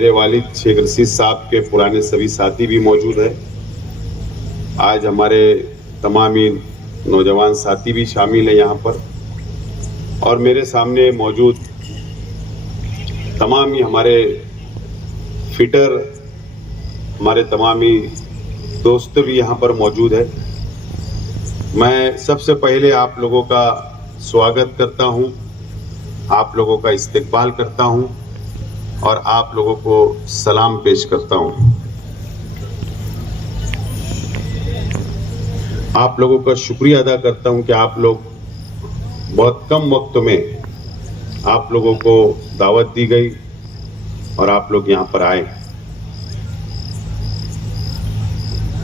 मेरे वालिद शेख रशीद साहब के पुराने सभी साथी भी मौजूद हैं। आज हमारे तमाम ही नौजवान साथी भी शामिल हैं यहाँ पर, और मेरे सामने मौजूद तमाम ही हमारे फिटर, हमारे तमाम ही दोस्त भी यहाँ पर मौजूद है। मैं सबसे पहले आप लोगों का स्वागत करता हूँ, आप लोगों का इस्तकबाल करता हूँ और आप लोगों को सलाम पेश करता हूँ। आप लोगों का शुक्रिया अदा करता हूँ कि आप लोग बहुत कम वक्त में आप लोगों को दावत दी गई और आप लोग यहाँ पर आए।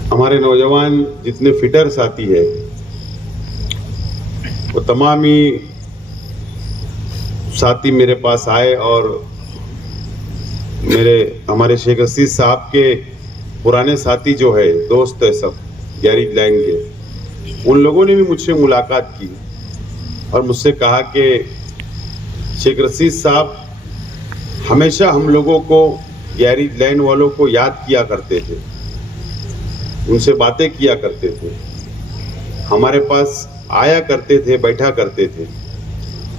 हमारे नौजवान जितने फिटर साथी है वो तमाम ही साथी मेरे पास आए और हमारे शेख रशीद साहब के पुराने साथी जो है, दोस्त है सब गैरेज लाइन के, उन लोगों ने भी मुझसे मुलाकात की और मुझसे कहा कि शेख रशीद साहब हमेशा हम लोगों को, गैरेज लाइन वालों को याद किया करते थे, उनसे बातें किया करते थे, हमारे पास आया करते थे, बैठा करते थे,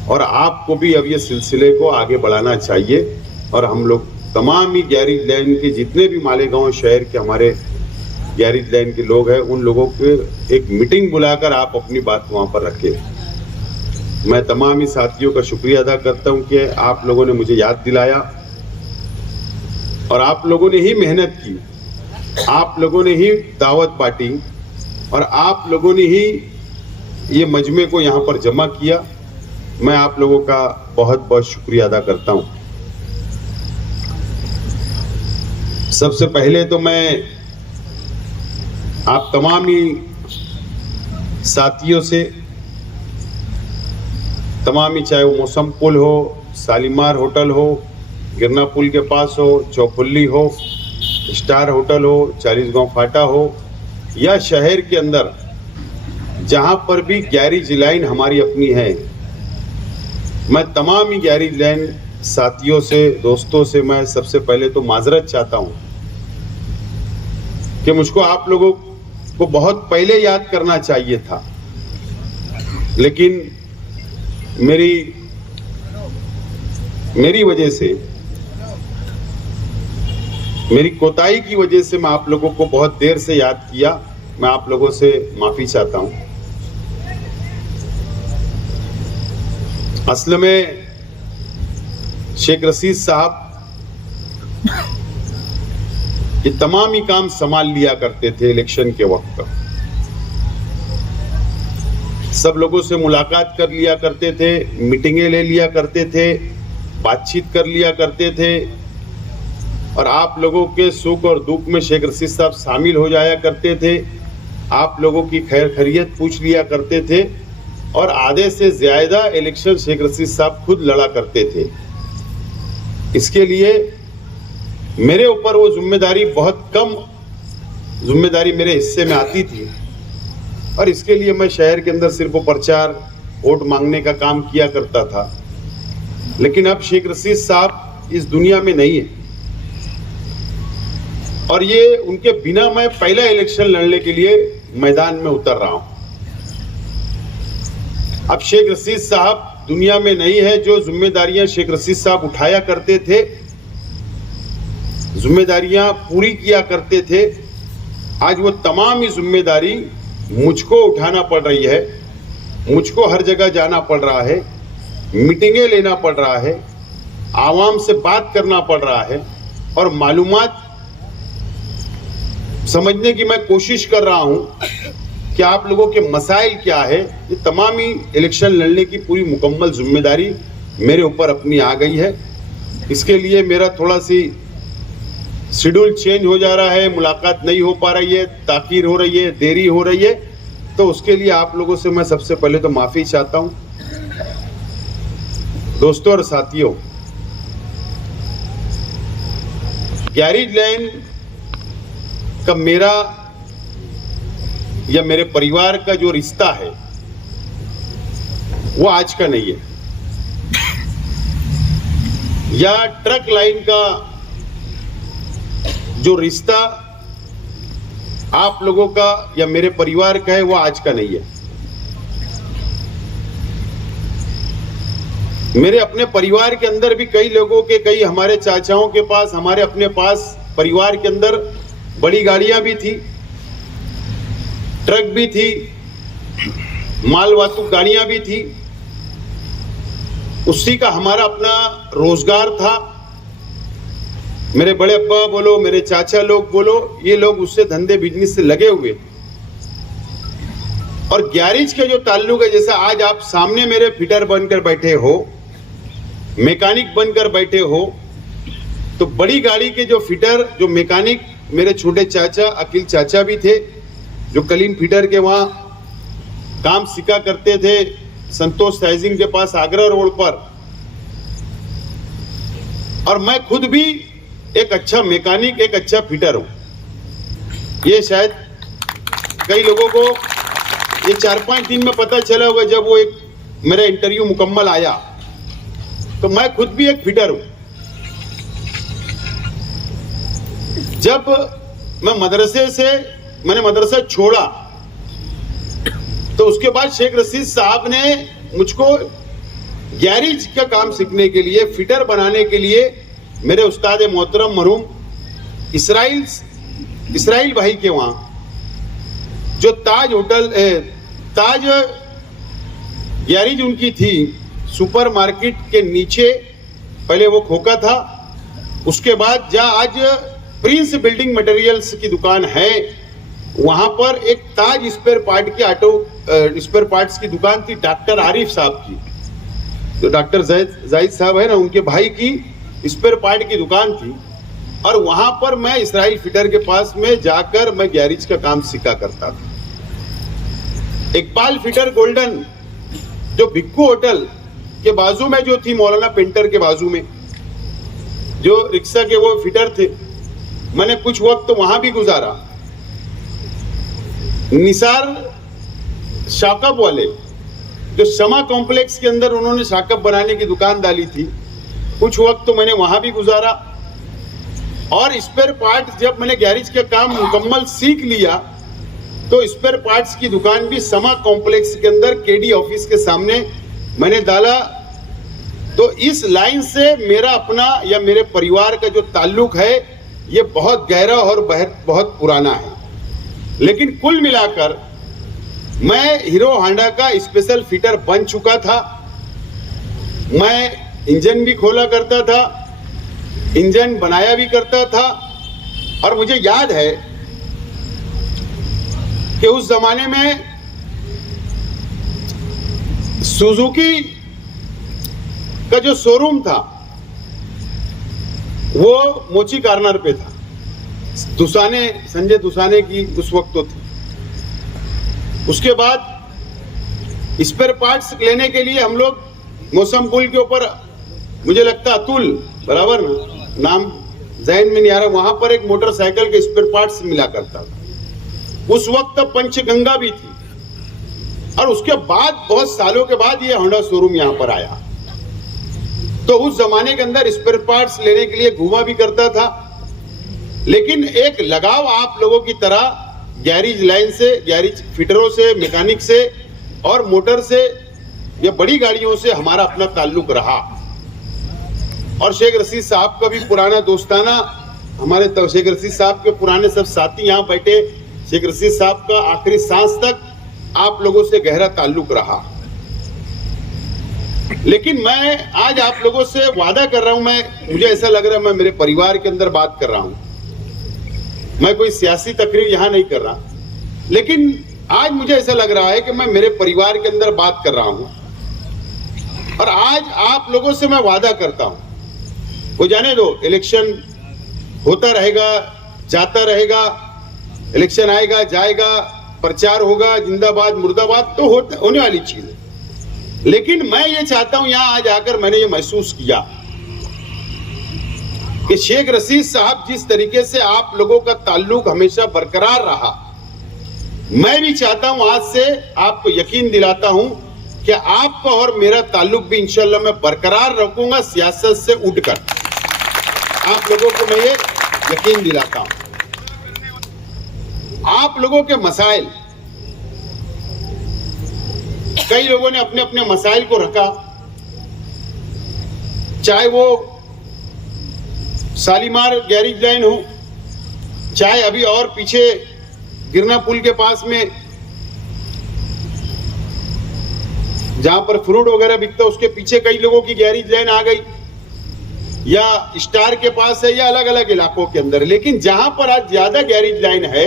और आपको भी अब ये सिलसिले को आगे बढ़ाना चाहिए। और हम लोग तमाम ही गैरेज लाइन के जितने भी मालेगांव शहर के हमारे गैरेज लाइन के लोग हैं, उन लोगों के एक मीटिंग बुलाकर आप अपनी बात वहाँ पर रखें। मैं तमाम ही साथियों का शुक्रिया अदा करता हूँ कि आप लोगों ने मुझे याद दिलाया और आप लोगों ने ही मेहनत की, आप लोगों ने ही दावत बांटी और आप लोगों ने ही ये मजमे को यहाँ पर जमा किया। मैं आप लोगों का बहुत बहुत शुक्रिया अदा करता हूँ। सबसे पहले तो मैं आप तमाम ही साथियों से, तमाम ही, चाहे वो मौसम पुल हो, शालीमार होटल हो, गिरना पुल के पास हो, चौफुल्ली हो, स्टार होटल हो, 40 गांव फाटा हो, या शहर के अंदर जहां पर भी गैरेज लाइन हमारी अपनी है, मैं तमाम ही गैरेज लाइन साथियों से, दोस्तों से मैं सबसे पहले तो माजरत चाहता हूं कि मुझको आप लोगों को बहुत पहले याद करना चाहिए था, लेकिन मेरी वजह से, मेरी कोताही की वजह से मैं आप लोगों को बहुत देर से याद किया। मैं आप लोगों से माफी चाहता हूं। असल में शेख रशीद साहब ये तमाम ही काम संभाल लिया करते थे इलेक्शन के वक्त। सब लोगों से मुलाकात कर लिया करते थे, मीटिंगें ले लिया करते थे, बातचीत कर लिया करते थे, और आप लोगों के सुख और दुख में शेख रशीद साहब शामिल हो जाया करते थे। आप लोगों की खैर खैरियत पूछ लिया करते थे और आधे से ज्यादा इलेक्शन शेख रशीद साहब खुद लड़ा करते थे। इसके लिए मेरे ऊपर वो जिम्मेदारी, बहुत कम जिम्मेदारी मेरे हिस्से में आती थी, और इसके लिए मैं शहर के अंदर सिर्फ वो प्रचार, वोट मांगने का काम किया करता था। लेकिन अब शेख रशीद साहब इस दुनिया में नहीं है और ये उनके बिना मैं पहला इलेक्शन लड़ने के लिए मैदान में उतर रहा हूं। अब शेख रशीद साहब दुनिया में नहीं है। जो जिम्मेदारियां शेख रशीद साहब उठाया करते थे, जिम्मेदारियां पूरी किया करते थे, आज वो तमाम ही जिम्मेदारी मुझको उठाना पड़ रही है। मुझको हर जगह जाना पड़ रहा है, मीटिंगें लेना पड़ रहा है, आवाम से बात करना पड़ रहा है और मालूमात समझने की मैं कोशिश कर रहा हूं कि आप लोगों के मसाइल क्या है। ये तमाम ही इलेक्शन लड़ने की पूरी मुकम्मल जिम्मेदारी मेरे ऊपर अपनी आ गई है। इसके लिए मेरा थोड़ा सी शेड्यूल चेंज हो जा रहा है, मुलाकात नहीं हो पा रही है, ताखीर हो रही है, देरी हो रही है, तो उसके लिए आप लोगों से मैं सबसे पहले तो माफ़ी चाहता हूं। दोस्तों और साथियों, गैरेज लाइन का मेरा या मेरे परिवार का जो रिश्ता है वो आज का नहीं है, या ट्रक लाइन का जो रिश्ता आप लोगों का या मेरे परिवार का है वो आज का नहीं है। मेरे अपने परिवार के अंदर भी कई लोगों के, कई हमारे चाचाओं के पास, हमारे अपने पास परिवार के अंदर बड़ी गाड़ियां भी थी, ट्रक भी थी, माल वाहतूक गाड़ियां भी थी। उसी का हमारा अपना रोजगार था। मेरे बड़े अब्बा बोलो, मेरे चाचा लोग बोलो, ये लोग उससे धंधे बिजनेस से लगे हुए। और गैरेज के जो ताल्लुक है, जैसा आज आप सामने मेरे फिटर बनकर बैठे हो, मैकेनिक बनकर बैठे हो, तो बड़ी गाड़ी के जो फिटर, जो मैकेनिक मेरे छोटे चाचा अकील चाचा भी थे, जो कलीन फिटर के वहां काम सीखा करते थे, संतोष साइजिंग के पास आगरा रोड पर। और मैं खुद भी एक अच्छा मैकेनिक, एक अच्छा फिटर हूं। ये शायद कई लोगों को ये 4-5 दिन में पता चला होगा जब वो एक मेरा इंटरव्यू मुकम्मल आया। तो मैं खुद भी एक फिटर हूं। जब मैं मैंने मदरसा छोड़ा, तो उसके बाद शेख रशीद साहब ने मुझको गैरेज का काम सीखने के लिए, फिटर बनाने के लिए मेरे उस्ताद मोहतरम मरहूम इसराइल भाई के वहां जो ताज होटल, ताज गैरेज उनकी थी, सुपर मार्केट के नीचे पहले वो खोखा था। उसके बाद जहां आज प्रिंस बिल्डिंग मटेरियल्स की दुकान है, वहां पर एक ताज स्पेयर पार्ट की स्पेयर पार्ट्स की दुकान थी, डॉक्टर आरिफ साहब की, जो डॉक्टर जाहिद साहब है ना, उनके भाई की स्पेयर पार्ट की दुकान थी। और वहां पर मैं इसराइल फिटर के पास में जाकर मैं गैरेज का काम सीखा करता था। इकबाल फिटर गोल्डन जो भिक्कू होटल के बाजू में जो थी, मौलाना पेंटर के बाजू में, जो रिक्शा के वो फिटर थे, मैंने कुछ वक्त वहां भी गुजारा। निसार शाकब वाले जो शमा कॉम्प्लेक्स के अंदर उन्होंने शाकब बनाने की दुकान डाली थी, कुछ वक्त तो मैंने वहां भी गुजारा। और स्पेयर पार्ट जब मैंने गैरेज का काम मुकम्मल सीख लिया, तो स्पेयर पार्ट्स की दुकान भी शमा कॉम्प्लेक्स के अंदर केडी ऑफिस के सामने मैंने डाला। तो इस लाइन से मेरा अपना या मेरे परिवार का जो ताल्लुक है ये बहुत गहरा और बहुत पुराना है। लेकिन कुल मिलाकर मैं हीरो होंडा का स्पेशल फिटर बन चुका था। मैं इंजन भी खोला करता था, इंजन बनाया भी करता था। और मुझे याद है कि उस जमाने में सुजुकी का जो शोरूम था वो मोची कार्नर पे था। दुसाने, संजय दुसाने की उस वक्त तो थी। उसके बाद स्पेयर पार्ट्स लेने के लिए हम लोग मौसम पुल के ऊपर, मुझे लगता अतुल बराबर ना, नाम ज़हन में नहीं आ रहा, वहां पर एक मोटरसाइकिल के स्पेयर पार्ट्स मिला करता था। उस वक्त पंचगंगा भी थी। और उसके बाद बहुत सालों के बाद ये होंडा शोरूम यहां पर आया। तो उस जमाने के अंदर स्पेयर पार्ट्स लेने के लिए घूमा भी करता था। लेकिन एक लगाव आप लोगों की तरह गैरेज लाइन से, गैरेज फिटरों से, मैकेनिक से और मोटर से या बड़ी गाड़ियों से हमारा अपना ताल्लुक रहा। और शेख रशीद साहब का भी पुराना दोस्ताना, हमारे शेख रशीद साहब के पुराने सब साथी यहाँ बैठे, शेख रशीद साहब का आखिरी सांस तक आप लोगों से गहरा ताल्लुक रहा। लेकिन मैं आज आप लोगों से वादा कर रहा हूं, मुझे ऐसा लग रहा है मैं मेरे परिवार के अंदर बात कर रहा हूं, मैं कोई सियासी तकरीर यहां नहीं कर रहा। लेकिन आज मुझे ऐसा लग रहा है कि मैं मेरे परिवार के अंदर बात कर रहा हूं। और आज आप लोगों से मैं वादा करता हूं, वो जाने दो, इलेक्शन होता रहेगा, जाता रहेगा, इलेक्शन आएगा जाएगा, प्रचार होगा, जिंदाबाद मुर्दाबाद तो होने वाली चीज है। लेकिन मैं ये चाहता हूं, यहां आज आकर मैंने ये महसूस किया कि शेख रशीद साहब जिस तरीके से आप लोगों का ताल्लुक हमेशा बरकरार रहा, मैं भी चाहता हूं, आज से आपको यकीन दिलाता हूं कि आपका और मेरा ताल्लुक भी इंशाल्लाह मैं बरकरार रखूंगा, सियासत से उठकर। आप लोगों को मैं ये यकीन दिलाता हूं। आप लोगों के मसाइल, कई लोगों ने अपने अपने मसाइल को रखा, चाहे वो शालीमार गैरेज लाइन हो, चाहे अभी और पीछे गिरना पुल के पास में जहां पर फ्रूट वगैरह बिकता है उसके पीछे कई लोगों की गैरेज लाइन आ गई, या स्टार के पास है, या अलग अलग इलाकों के अंदर। लेकिन जहां पर आज ज्यादा गैरेज लाइन है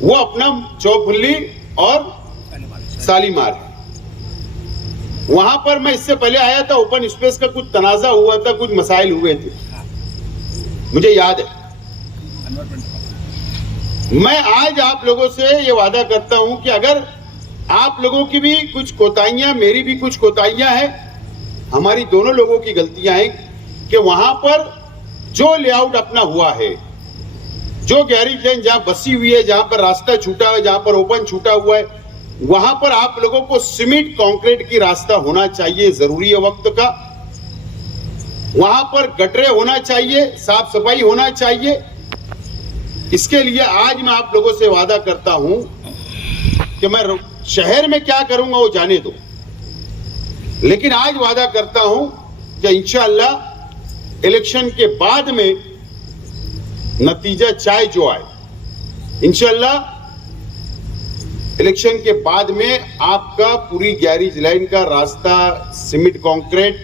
वो अपना चौफुल्ली और शालीमार है। वहां पर मैं इससे पहले आया था, ओपन स्पेस का कुछ तनाजा हुआ था, कुछ मसाइल हुए थे, मुझे याद है। मैं आज आप लोगों से ये वादा करता हूं कि अगर आप लोगों की भी कुछ कोताहियां, मेरी भी कुछ कोताहियां हैं, हमारी दोनों लोगों की गलतियां हैं कि वहां पर जो लेआउट अपना हुआ है, जो गैरेज लाइन जहां बसी हुई है, जहां पर रास्ता छूटा है, जहां पर ओपन छूटा हुआ है, वहां पर आप लोगों को सीमेंट कंक्रीट की रास्ता होना चाहिए, जरूरी है वक्त का। वहां पर गटरे होना चाहिए, साफ सफाई होना चाहिए। इसके लिए आज मैं आप लोगों से वादा करता हूं कि मैं शहर में क्या करूंगा वो जाने दो, लेकिन आज वादा करता हूं कि इंशाअल्लाह इलेक्शन के बाद में नतीजा चाहे जो आए, इंशाअल्लाह इलेक्शन के बाद में आपका पूरी गैरेज लाइन का रास्ता, सीमेंट कंक्रीट,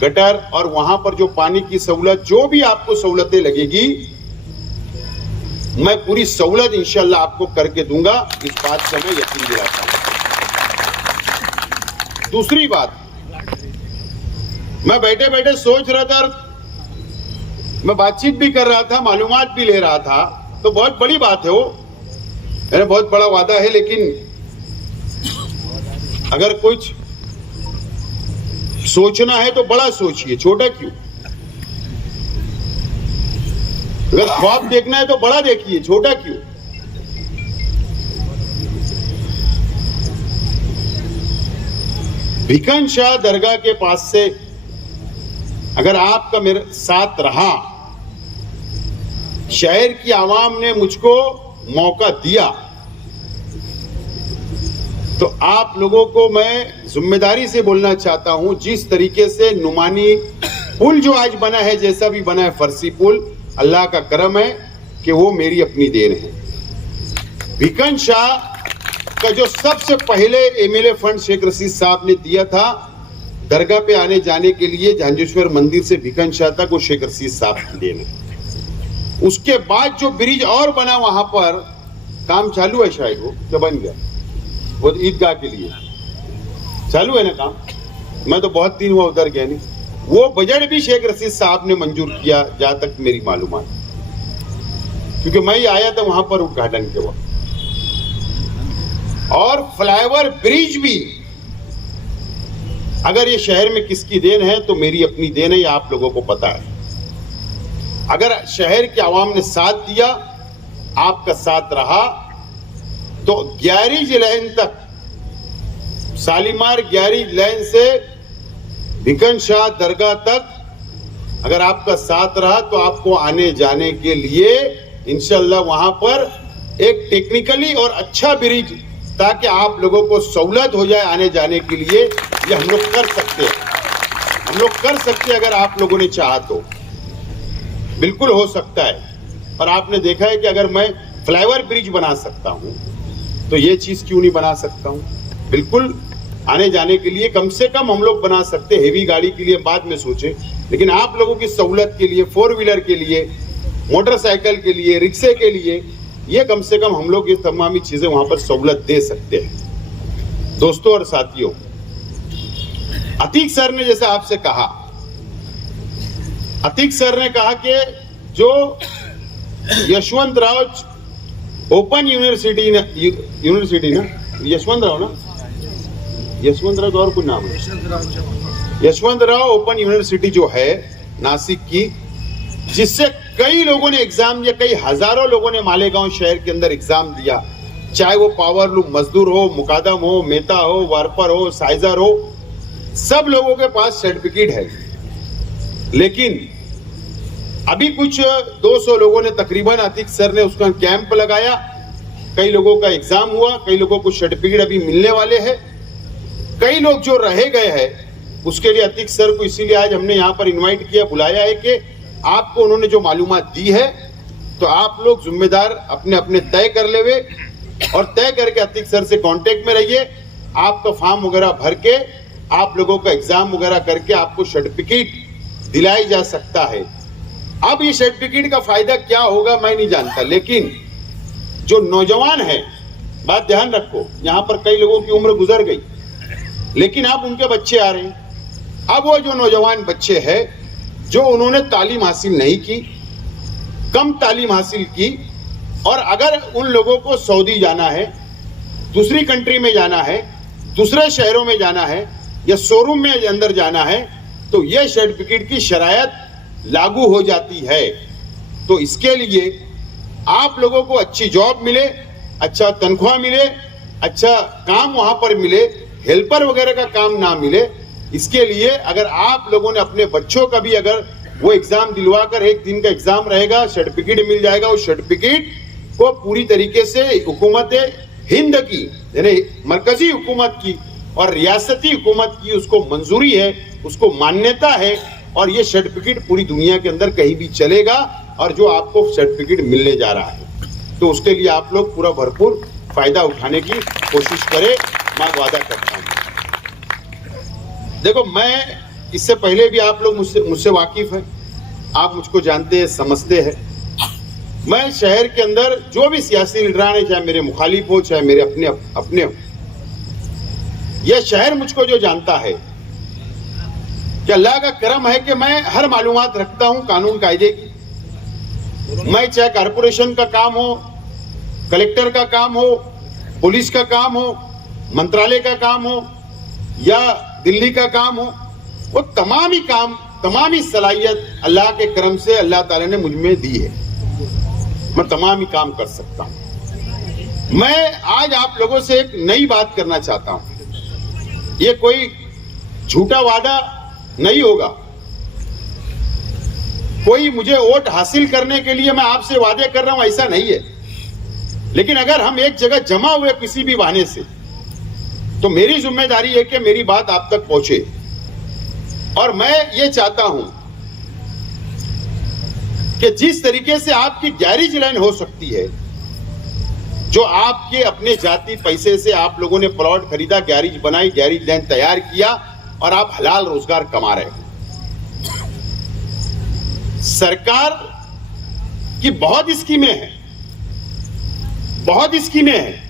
गटर और वहां पर जो पानी की सहूलत, जो भी आपको सहूलतें लगेगी, मैं पूरी सहूलत इंशाअल्लाह आपको करके दूंगा। इस बात से मैं यकीन दिलाता हूं। दूसरी बात, मैं बैठे बैठे सोच रहा था, मैं बातचीत भी कर रहा था, मालूमात भी ले रहा था, तो बहुत बड़ी बात है वो, मेरा बहुत बड़ा वादा है। लेकिन अगर कुछ सोचना है तो बड़ा सोचिए, छोटा क्यों? अगर ख्वाब देखना है तो बड़ा देखिए, छोटा क्यों? भिकन शाह दरगाह के पास से अगर आपका मेरे साथ रहा, शहर की आवाम ने मुझको मौका दिया, तो आप लोगों को मैं जिम्मेदारी से बोलना चाहता हूं, जिस तरीके से नुमानी पुल जो आज बना है, जैसा भी बना है फरसी पुल, अल्लाह का करम है कि वो मेरी अपनी देन है। भिकन शाह का जो सबसे पहले एमएलए फंड शेख रशीद साहब ने दिया था दरगाह पे आने जाने के लिए, झांझेश्वर मंदिर से भिकन शाह तक, वो शेख रशीद साहब की देन है। उसके बाद जो ब्रिज और बना, वहां पर काम चालू है, शायद वो जो बन गया, वो ईदगाह के लिए चालू है ना काम। मैं तो बहुत दिन हुआ उधर गया नहीं। वो बजट भी शेख रशीद साहब ने मंजूर किया, जहां तक मेरी मालूमात, क्योंकि मैं ही आया था वहां पर उद्घाटन के वक्त। और फ्लाईओवर ब्रिज भी, अगर ये शहर में किसकी देन है तो मेरी अपनी देन है, ये आप लोगों को पता है। अगर शहर के आवाम ने साथ दिया, आपका साथ रहा, तो गैरेज लाइन तक, शालीमार गैरेज लाइन से भिकन शाह दरगाह तक अगर आपका साथ रहा, तो आपको आने जाने के लिए इंशाअल्लाह वहां पर एक टेक्निकली और अच्छा ब्रिज, ताकि आप लोगों को सहूलत हो जाए आने जाने के लिए, ये हम लोग कर सकते हैं। हम लोग कर सकते हैं, अगर आप लोगों ने चाहा तो बिल्कुल हो सकता है। और आपने देखा है कि अगर मैं फ्लाईओवर ब्रिज बना सकता हूं, तो ये चीज क्यों नहीं बना सकता हूं? बिल्कुल आने जाने के लिए कम से कम हम लोग बना सकते। हेवी गाड़ी के लिए बाद में सोचें, लेकिन आप लोगों की सहूलत के लिए, 4 व्हीलर के लिए, मोटरसाइकिल के लिए, रिक्शे के लिए, ये कम से कम हम लोग ये तमाम चीजें वहां पर सहूलत दे सकते हैं। दोस्तों और साथियों, अतीक सर ने जैसा आपसे कहा, अतीक सर ने कहा कि जो यशवंत राव ओपन यूनिवर्सिटी ना, यशवंत राव ना, यशवंत राव तो और कुछ नाम है, यशवंत राव ओपन यूनिवर्सिटी जो है नासिक की, जिससे कई लोगों ने एग्जाम दिया, कई हजारों लोगों ने मालेगांव शहर के अंदर एग्जाम दिया, चाहे वो पावरलूम मजदूर हो, मुकादम हो, मेहता हो, वार्पर हो, साइजर हो, सब लोगों के पास सर्टिफिकेट है। लेकिन अभी कुछ 200 लोगों ने तकरीबन, अतीक सर ने उसका कैंप लगाया कई लोगों का एग्जाम हुआ, कई लोगों को सर्टिफिकेट अभी मिलने वाले हैं, कई लोग जो रह गए हैं उसके लिए अतीक सर को इसीलिए आज हमने यहाँ पर इनवाइट किया, बुलाया है कि आपको उन्होंने जो मालूमात दी है तो आप लोग जिम्मेदार अपने अपने तय कर लेवे और तय करके अतीक सर से कांटेक्ट में रहिए। आपका फॉर्म वगैरह भर के आप लोगों का एग्जाम वगैरह करके आपको सर्टिफिकेट दिलाई जा सकता है। अब ये सर्टिफिकेट का फायदा क्या होगा मैं नहीं जानता, लेकिन जो नौजवान है, बात ध्यान रखो, यहाँ पर कई लोगों की उम्र गुजर गई लेकिन अब उनके बच्चे आ रहे हैं। अब वो जो नौजवान बच्चे हैं जो उन्होंने तालीम हासिल नहीं की, कम तालीम हासिल की, और अगर उन लोगों को सऊदी जाना है, दूसरी कंट्री में जाना है, दूसरे शहरों में जाना है या शोरूम में अंदर जाना है तो यह सर्टिफिकेट की शरायत लागू हो जाती है। तो इसके लिए आप लोगों को अच्छी जॉब मिले, अच्छा तनख्वाह मिले, अच्छा काम वहां पर मिले, हेल्पर वगैरह का काम ना मिले, इसके लिए अगर आप लोगों ने अपने बच्चों का भी अगर वो एग्जाम दिलवा कर, एक दिन का एग्जाम रहेगा, सर्टिफिकेट मिल जाएगा, उस सर्टिफिकेट को पूरी तरीके से हुकूमत हिंद की यानी मरकजी हुकूमत की और रियासती हुकूमत की उसको मंजूरी है, उसको मान्यता है और ये सर्टिफिकेट पूरी दुनिया के अंदर कहीं भी चलेगा और जो आपको सर्टिफिकेट मिलने जा रहा है तो उसके लिए आप लोग पूरा भरपूर फायदा उठाने की कोशिश करें, मैं वादा करता हूं। देखो, मैं इससे पहले भी आप लोग मुझसे वाकिफ हैं, आप मुझको जानते हैं, समझते हैं। मैं शहर के अंदर जो भी सियासी लीडरान है, चाहे मेरे मुखालिफ हो चाहे मेरे अपने हो, यह शहर मुझको जो जानता है कि अल्लाह का करम है कि मैं हर मालूमात रखता हूं कानून कायदे की। मैं चाहे कारपोरेशन का काम हो, कलेक्टर का काम हो, पुलिस का काम हो, मंत्रालय का काम हो या दिल्ली का काम हो, वो तमाम ही काम, तमाम ही सलाहियत अल्लाह के करम से अल्लाह ताला ने मुझ में दी है। मैं तमाम ही काम कर सकता हूं। मैं आज आप लोगों से एक नई बात करना चाहता हूं। ये कोई झूठा वादा नहीं होगा, कोई मुझे वोट हासिल करने के लिए मैं आपसे वादे कर रहा हूं, ऐसा नहीं है। लेकिन अगर हम एक जगह जमा हुए किसी भी बहाने से तो मेरी जिम्मेदारी है कि मेरी बात आप तक पहुंचे। और मैं ये चाहता हूं कि जिस तरीके से आपकी गैरेज लाइन हो सकती है, जो आपके अपने जाति पैसे से आप लोगों ने प्लॉट खरीदा, गैरेज बनाई, गैरेज लाइन तैयार किया और आप हलाल रोजगार कमा रहे हैं। सरकार की बहुत स्कीमें हैं, बहुत स्कीमें हैं,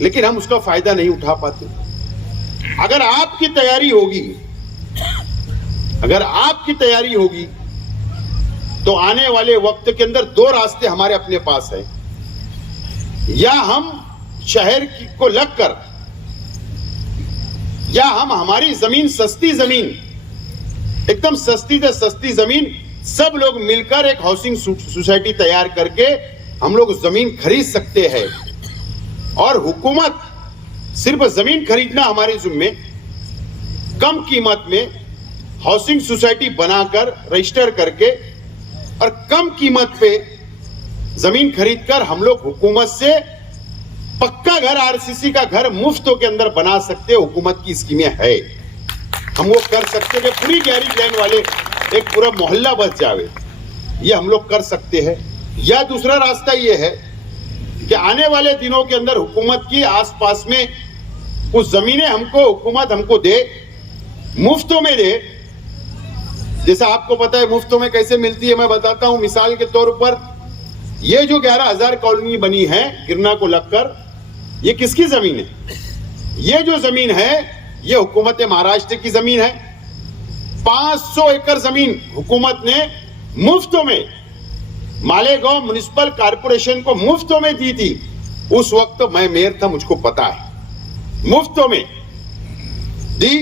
लेकिन हम उसका फायदा नहीं उठा पाते। अगर आपकी तैयारी होगी, अगर आपकी तैयारी होगी तो आने वाले वक्त के अंदर दो रास्ते हमारे अपने पास है। या हम शहर को लगकर, या हम हमारी जमीन, सस्ती जमीन, एकदम सस्ती से सस्ती जमीन, सब लोग मिलकर एक हाउसिंग सोसाइटी तैयार करके हम लोग जमीन खरीद सकते हैं। और हुकूमत सिर्फ जमीन खरीदना हमारे जिम्मे, कम कीमत में हाउसिंग सोसाइटी बनाकर रजिस्टर करके और कम कीमत पे जमीन खरीदकर हम लोग हुकूमत से पक्का घर, आरसीसी का घर मुफ्तों के अंदर बना सकते हैं। हुकूमत की स्कीमें है, हम वो कर सकते हैं। पूरी गैरेज लाइन वाले एक पूरा मोहल्ला बच जावे, ये हम लोग कर सकते हैं। या दूसरा रास्ता ये है कि आने वाले दिनों के अंदर हुकूमत की आसपास में कुछ जमीनें हमको हुकूमत हमको दे, मुफ्तों में दे। जैसा आपको पता है मुफ्तों में कैसे मिलती है, मैं बताता हूं। मिसाल के तौर पर ये जो 11,000 कॉलोनी बनी है गिरना को लगकर, ये किसकी जमीन है? ये जो जमीन है ये हुकूमत महाराष्ट्र की जमीन है। 500 एकड़ जमीन हुकूमत ने मुफ्तों में मालेगांव म्युनिसिपल कॉर्पोरेशन को मुफ्तों में दी थी। उस वक्त मैं मेयर था, मुझको पता है, मुफ्तों में दी।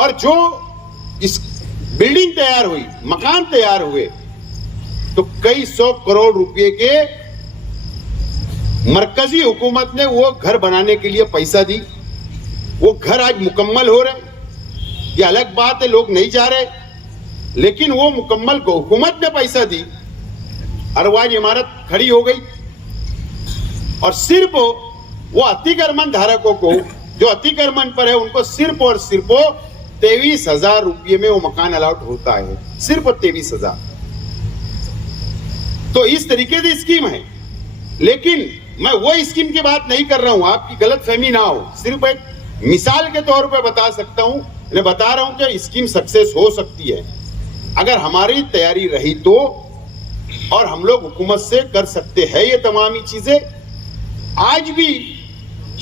और जो इस बिल्डिंग तैयार हुई, मकान तैयार हुए, तो कई 100 करोड़ रुपए के मरकजी हुकूमत ने वो घर बनाने के लिए पैसा दी। वो घर आज मुकम्मल हो रहे, ये अलग बात है, लोग नहीं जा रहे, लेकिन वो मुकम्मल को हुकूमत ने पैसा दी और वो आज इमारत खड़ी हो गई। और सिर्फ वो अतिक्रमण धारकों को, जो अतिक्रमण पर है, उनको सिर्फ और सिर्फ 23,000 रुपये में वो मकान अलॉट होता है, सिर्फ 23,000। तो इस तरीके की स्कीम है। लेकिन मैं वो स्कीम की बात नहीं कर रहा हूं, आपकी गलतफहमी ना हो, सिर्फ एक मिसाल के तौर पे बता सकता हूं, मैं बता रहा हूं कि स्कीम सक्सेस हो सकती है अगर हमारी तैयारी रही तो, और हम लोग हुकूमत से कर सकते हैं ये तमाम ही चीजें। आज भी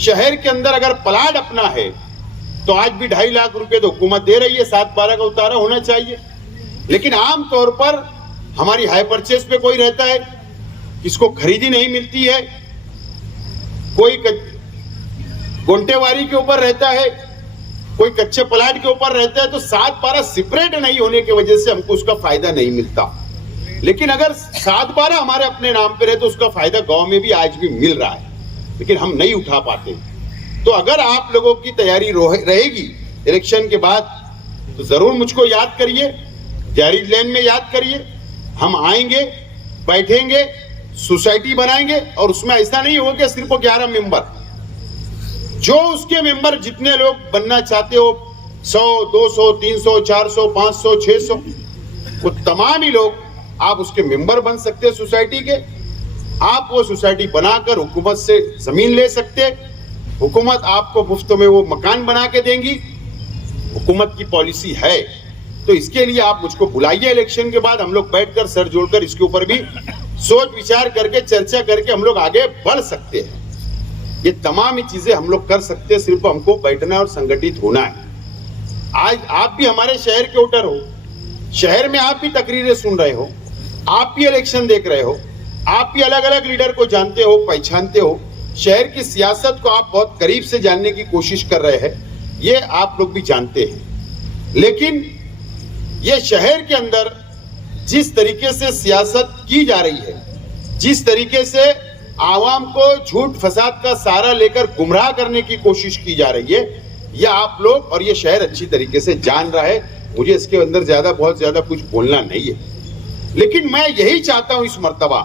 शहर के अंदर अगर प्लाट अपना है तो आज भी 2.5 लाख रुपए तो हुकूमत दे रही है, 7/12 का उतारा होना चाहिए। लेकिन आम तौर पर हमारी हाई परचेस पे कोई रहता है, किसको खरीदी नहीं मिलती है, कोई गोंटेवारी के ऊपर रहता है, कोई कच्चे प्लाट के ऊपर रहता है, तो 7/12 सेपरेट नहीं होने की वजह से हमको उसका फायदा नहीं मिलता। लेकिन अगर 7/12 हमारे अपने नाम पे रहे तो उसका फायदा गांव में भी आज भी मिल रहा है, लेकिन हम नहीं उठा पाते। तो अगर आप लोगों की तैयारी रहेगी इलेक्शन के बाद तो जरूर मुझको याद करिए, गैरेज लैंड में याद करिए, हम आएंगे, बैठेंगे, सोसाइटी बनाएंगे, और उसमें ऐसा नहीं होगा कि सिर्फ 11 मेंबर, जो उसके मेंबर जितने लोग बनना चाहते हो, 100, 200, 300, 400, 500, 600, वो तमाम ही लोग आप उसके मेंबर बन सकते हैं सोसाइटी के। आप वो सोसाइटी बनाकर हुकूमत से जमीन ले सकते, हुकूमत आपको मुफ्त में वो मकान बना के देंगी, हुकूमत की पॉलिसी है। तो इसके लिए आप मुझको बुलाइए इलेक्शन के बाद, हम लोग बैठकर सर जोड़कर इसके ऊपर भी सोच विचार करके, चर्चा करके हम लोग आगे बढ़ सकते हैं। ये तमाम ही चीजें हम लोग कर सकते हैं, सिर्फ हमको बैठना और संगठित होना है। आज आप भी हमारे शहर के वोटर हो, शहर में आप भी तकरीरें सुन रहे हो, आप भी इलेक्शन देख रहे हो, आप भी अलग अलग लीडर को जानते हो, पहचानते हो, शहर की सियासत को आप बहुत करीब से जानने की कोशिश कर रहे हैं, ये आप लोग भी जानते हैं। लेकिन ये शहर के अंदर जिस तरीके से सियासत की जा रही है, जिस तरीके से आवाम को झूठ फसाद का सहारा लेकर गुमराह करने की कोशिश की जा रही है, यह आप लोग और ये शहर अच्छी तरीके से जान रहा है। मुझे इसके अंदर बहुत ज्यादा कुछ बोलना नहीं है, लेकिन मैं यही चाहता हूं इस मर्तबा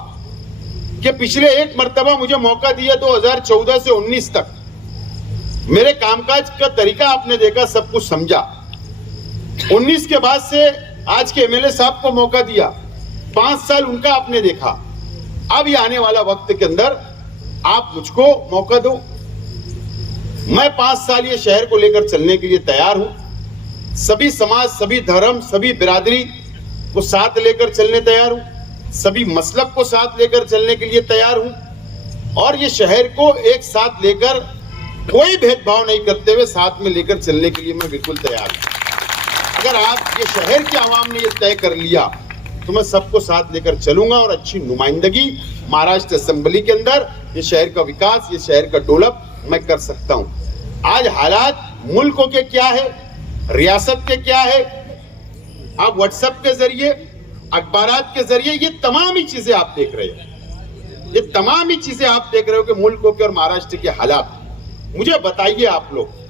कि पिछले एक मर्तबा मुझे मौका दिया 2014 से 19 तक, मेरे कामकाज का तरीका आपने देखा, सब कुछ समझा। 19 के बाद से आज के एमएलए साहब को मौका दिया, 5 साल उनका आपने देखा। अब ये आने वाला वक्त के अंदर आप मुझको मौका दो, मैं 5 साल ये शहर को लेकर चलने के लिए तैयार हूं। सभी समाज, सभी धर्म, सभी बिरादरी को साथ लेकर चलने तैयार हूं, सभी मसलब को साथ लेकर चलने के लिए तैयार हूं, और ये शहर को एक साथ लेकर कोई भेदभाव नहीं करते हुए साथ में लेकर चलने के लिए मैं बिल्कुल तैयार हूं। अगर आप ये शहर की आवाम ने ये तय कर लिया तो मैं सबको साथ लेकर चलूंगा, और अच्छी नुमाइंदगी महाराष्ट्र असेंबली के अंदर ये शहर का विकास, ये शहर का डेवलप मैं कर सकता हूं। आज हालात मुल्कों के क्या है, रियासत के क्या है, आप व्हाट्सएप के जरिए, अखबारात के जरिए ये तमाम ही चीजें आप देख रहे हो, ये तमाम ही चीजें आप देख रहे हो कि मुल्कों के और महाराष्ट्र के हालात। मुझे बताइए आप लोग,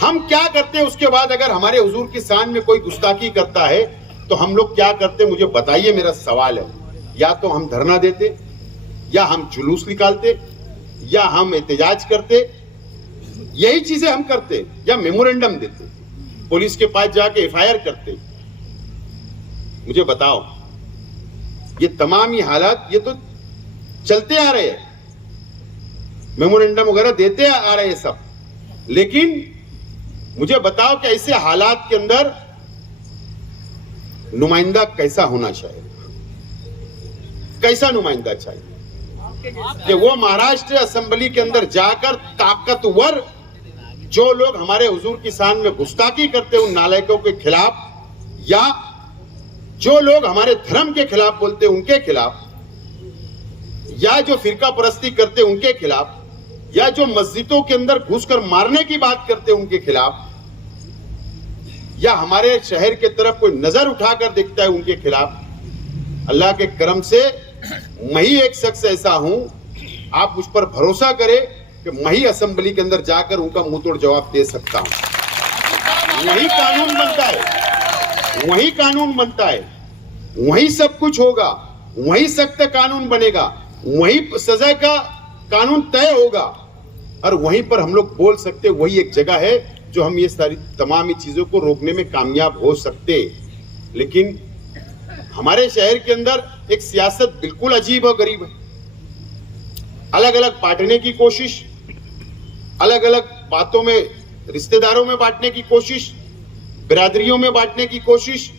हम क्या करते हैं उसके बाद अगर हमारे हुजूर की शान में कोई गुस्ताखी करता है तो हम लोग क्या करते, मुझे बताइए। मेरा सवाल है, या तो हम धरना देते, या हम जुलूस निकालते, या हम एहतजाज करते, यही चीजें हम करते, या मेमोरेंडम देते, पुलिस के पास जाके एफआईआर करते। मुझे बताओ, ये तमाम ही हालात ये तो चलते आ रहे हैं, मेमोरेंडम वगैरह देते आ रहे हैं सब, लेकिन मुझे बताओ कि ऐसे हालात के अंदर नुमाइंदा कैसा होना चाहिए, कैसा नुमाइंदा चाहिए कि वो महाराष्ट्र असेंबली के अंदर जाकर ताकतवर जो लोग हमारे हुजूर की शान में गुस्ताखी करते हैं उन नालायकों के खिलाफ, या जो लोग हमारे धर्म के खिलाफ बोलते हैं उनके खिलाफ, या जो फिरका परस्ती करते हैं उनके खिलाफ, या जो मस्जिदों के अंदर घुसकर मारने की बात करते हैं उनके खिलाफ, या हमारे शहर के तरफ कोई नजर उठाकर देखता है उनके खिलाफ, अल्लाह के करम से मैं ही एक शख्स ऐसा हूं, आप मुझ पर भरोसा करें कि मैं ही असेंबली के अंदर जाकर उनका मुंह तोड़ जवाब दे सकता हूं। वही कानून बनता है, वही कानून बनता है, वही सब कुछ होगा, वही सख्त कानून बनेगा, वही सजा का कानून तय होगा और वहीं पर हम लोग बोल सकते, वही एक जगह है जो हम ये सारी तमाम ही चीजों को रोकने में कामयाब हो सकते। लेकिन हमारे शहर के अंदर एक सियासत बिल्कुल अजीब और गरीब है। अलग अलग बांटने की कोशिश, अलग अलग बातों में रिश्तेदारों में बांटने की कोशिश, बिरादरियों में बांटने की कोशिश,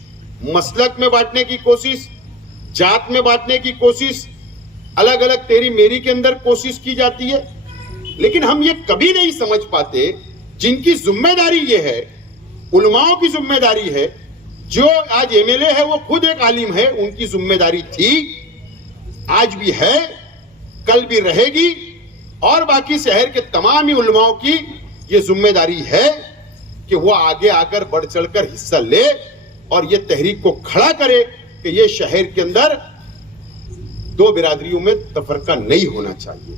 मसलक में बांटने की कोशिश, जात में बांटने की कोशिश, अलग अलग तेरी मेरी के अंदर कोशिश की जाती है। लेकिन हम ये कभी नहीं समझ पाते, जिनकी जिम्मेदारी ये है, उलमाओं की जिम्मेदारी है, जो आज एमएलए है वो खुद एक आलिम है, उनकी जिम्मेदारी थी, आज भी है, कल भी रहेगी, और बाकी शहर के तमाम ही उलमाओं की ये जिम्मेदारी है कि वो आगे आकर बढ़ चढ़कर हिस्सा ले और ये तहरीक को खड़ा करे कि ये शहर के अंदर दो बिरादरियों में तफरका नहीं होना चाहिए।